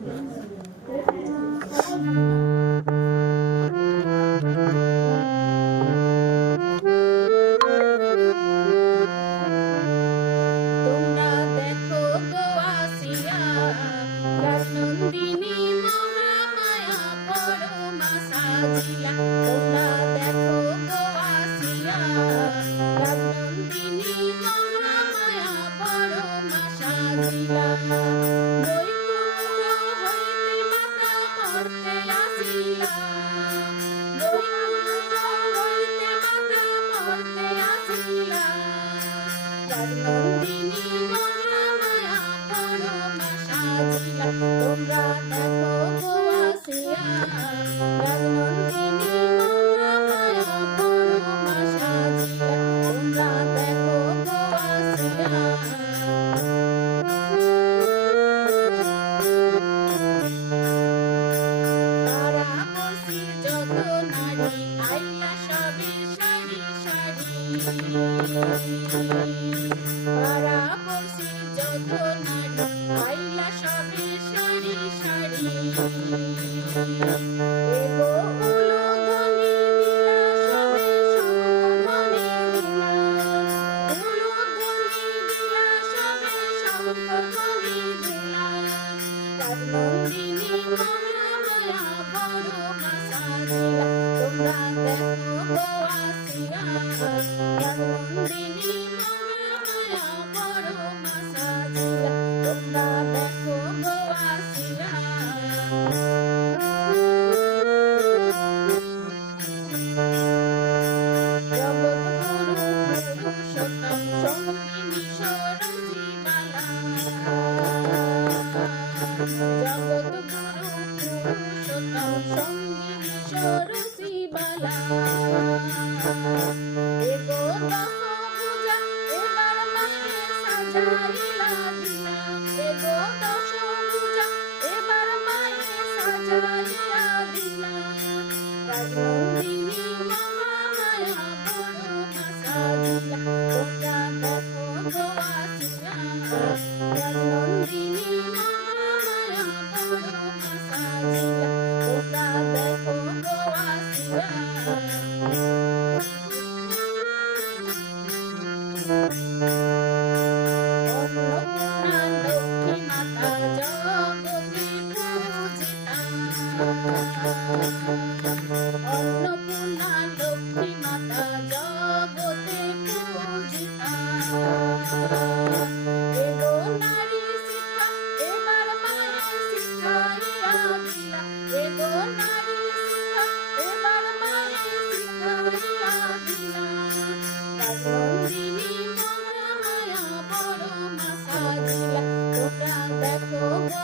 তোমরা দেখো গো আসিয়া রাজনন্দিনী মহামায়া পরমা সাজিলা। তোমরা দেখো গো আসিয়া রাজনন্দিনী মহামায়া পরমা সাজিলা। বৈকুণ্ঠ হইতে মাতা মর্তে আসিলা। বৈকুণ্ঠ হইতে মাতা মর্তে আসিলা। রাজনন্দিনী মহামায়া পরমা সাজিলা। তোমরা দেখো গো আসিয়া রাজনন্দিনী মহামায়া পরমা সাজিলা। তোমরা দেখো গো আসিয়া। তারাপসীর যত নারী আইলা সবে সারি সারি। তারাপসীর যত নারী আইলা সবে সারি সারি। এগো উলুধ্বনি দিলা সবে শঙ্খধ্বনি দিলা। উলুধ্বনি দিলা সবে শঙ্খধ্বনি দিলা। রাজনন্দিনী মহামায়া পরমা সাজিলা। তোমরা দেখো গো আসিয়া রাজনন্দিনী মহামায়া পরমা সাজিলা। তোমরা দেখো গো আসিয়া। জগৎগুরু পুরুষোত্তম সঙ্গিনী ষোড়শীবালা। জগৎগুরু পুরুষোত্তম সঙ্গিনী ষোড়শীবালা। এগো দশভুজা এবার মায়ে সাজাইলা দিলা। এগো দশভুজা এবার মায়ে সাজাইলা দিলা। রাজনন্দিনী মহামায়া পরমা সাজিলা। তোমরা দেখো গো আসিয়া রাজনন্দিনী মহামায়া পরমা সাজিলা। তোমরা দেখো গো আসিয়া। অন্নপূর্ণা লক্ষ্মী মাতা জগতে পূজিতা। অন্নপূর্ণা লক্ষ্মী মাতা জগতে পূজিতা। এগো নারী শিক্ষা এবার মায়ে শিখাইয়া দিলা। এগো নারী শিক্ষা এবার মায়ে শিখাইয়া দিলা। রাজনন্দিনী মহামায়া পরমা সাজিলা। তোমরা দেখো গো